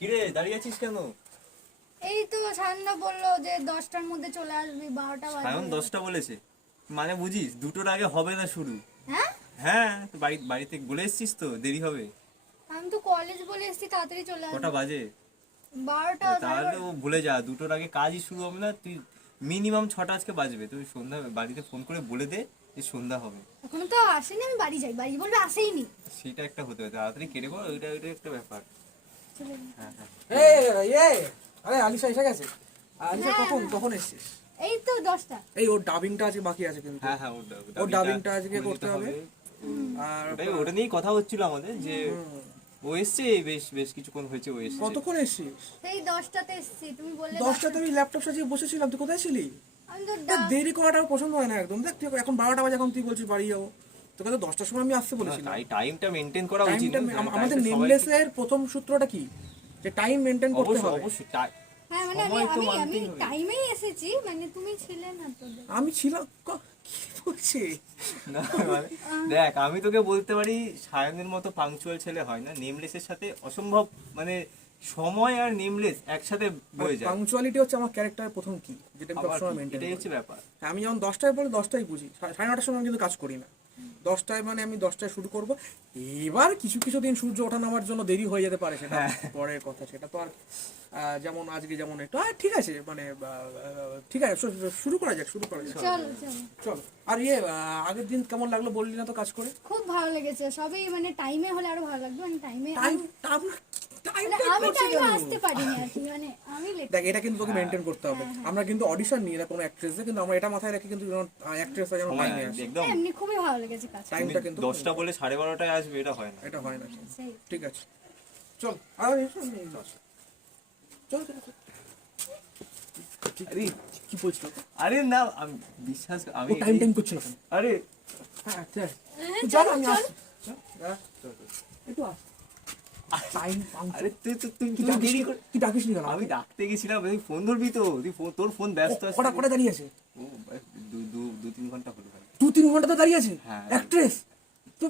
কিরে দাঁড়িয়ে আছিস কেন? এই তো সায়নদা বললো যে 10টার মধ্যে চলে আসবি, 12টা সায়ন বাজে। 10টা বলেছে, মানে বুঝিস 2টোর আগে হবে না শুরু। হ্যাঁ, হ্যাঁ, তো বাড়িতে বলে এসছিস তো, দেরি হবে। আমি তো কলেজ বলে এসেছি তাড়াতাড়ি চলে কটা আসবি। বাজে? 12টা, তাহলে ও ভুলে যা, 2টোর আগে কাজই শুরু হবে না। তুই মিনিমাম 6টা আজকে বাজবে, তুই সন্ধ্যা বাড়িতে ফোন করে বলে দে যে সন্ধ্যা হবে। এখনো তো আসেনি, আমি বাড়ি যাই, বাড়ি বলবে আসেইনি। সেটা একটা হতে হবে, তাড়াতাড়ি কেটে পড়, ওইটা একটা ব্যাপার। চলে যা। হ্যাঁ হ্যাঁ। আরে আলিশা এসে গেছে। আলিশা হ্যাঁ, কখন হ্যাঁ। কখন এসেছিস? এই তো 10টা। এই ওর ডাবিংটা আজকে বাকি আছে কিন্তু। হ্যাঁ হ্যাঁ, ওর ডাবিংটা আজকে করতে হবে। আর ওটা নিয়েই কথা হচ্ছিল আমাদের যে হুম, ও এসছে, বেশ বেশ কিছুক্ষণ হয়েছে ও এসছে। কতক্ষণ এসেছিস? সেই 10টাতে এসেছি, তুমি বললে 10টাতে আমি ল্যাপটপ সাজিয়ে বসেছিলাম, তুই কোথায় ছিলি? আমি তো দেখ, দেরি করাটা আমার পছন্দ হয় না একদম। দেখ তুই এখন 12টা বাজে, এখন তুই বলছিস বাড়ি যাবো। তোকে তো 10টার সময় আমি আসতে বলেছিলাম। টাইমটা মেনটেন করা উচিত। টাইমটা আমাদের নেমলেসের প্রথম সূত্রটা কি? যে টাইম মেনটেন করতে অবশ্যই হবে। অবশ্যই হ্যাঁ মানে আমি সময় তো আমি আমি মানতেই হবে। টাইমেই এসেছি, মানে তুমি ছিলে না তো। আমি ছিলাম কি বলছি? না, মানে, দেখ আমি তোকে বলতে পারি সায়নের মতো পাংচুয়াল ছেলে হয় না। নেমলেসের সাথে অসম্ভব, মানে সময় আর নেমলেস একসাথে বয়ে যায়। পাংচুয়ালিটি হচ্ছে আমার ক্যারেক্টারের প্রথম কি, যেটা আমি আবার সবসময় কি, মেনটেন এটাই করি। হচ্ছে ব্যাপার। আমি যখন 10টায় বলি 10টায় বুঝি, 9:30টার সময় আমি কিন্তু কাজ করি না। 10টায় মানে আমি 10টায় শুরু করব। এবার কিছু কিছু দিন সূর্য ওঠা নামার জন্য দেরি হয়ে যেতে পারে, সেটা পরের কথা। সেটা তো আর যেমন আজকে যেমন একটু ঠিক আছে, মানে ঠিক আছে, শুরু করা যাক। চলো চলো। চল। আর আগের দিন কেমন লাগলো বললি না তো কাজ করে? খুব ভালো লেগেছে, সবই মানে টাইমে হলে আরো ভালো লাগবে। মানে টাইমে টাইম আমি টাইমে আসতে পারিনি আর কি, মানে আমি লেট। দেখ, এটা কিন্তু তোকে মেনটেন করতে হবে। আমরা কিন্তু অডিশন নিই না কোনো অ্যাক্ট্রেসে, কিন্তু আমরা এটা মাথায় রাখি কিন্তু অ্যাক্ট্রেসরা যেন সময় টাইমে আসে। একদম এমনি খুবই ভালো লেগেছে কাজ। টাইমটা কিন্তু 10টা বলে 12:30টায় আসবে, এটা হয় না। এটা হয় না। সেই ঠিক আছে, চল। আর চল। আরে কি বলছিস? আরে না, আমি বিশ্বাস আমি টাইম করছিল কেন? আরে হ্যাঁ চল, হ্যাঁ, চল চলো, আমি চলো। আসছি। একটু আস। টাইম আরে তুই কি ডাকিস নি? কি ডাকিস নি কেন? আমি ডাকতে গেছিলাম, তুই ফোন ধরবি তো, তোর ফোন ব্যস্ত আছে। কটা দাঁড়িয়ে আছে? ও, 2-3 ঘন্টা হলো ভাই। 2-3 ঘন্টা তো দাঁড়িয়ে আছে হ্যাঁ। অ্যাক্ট্রেস। তো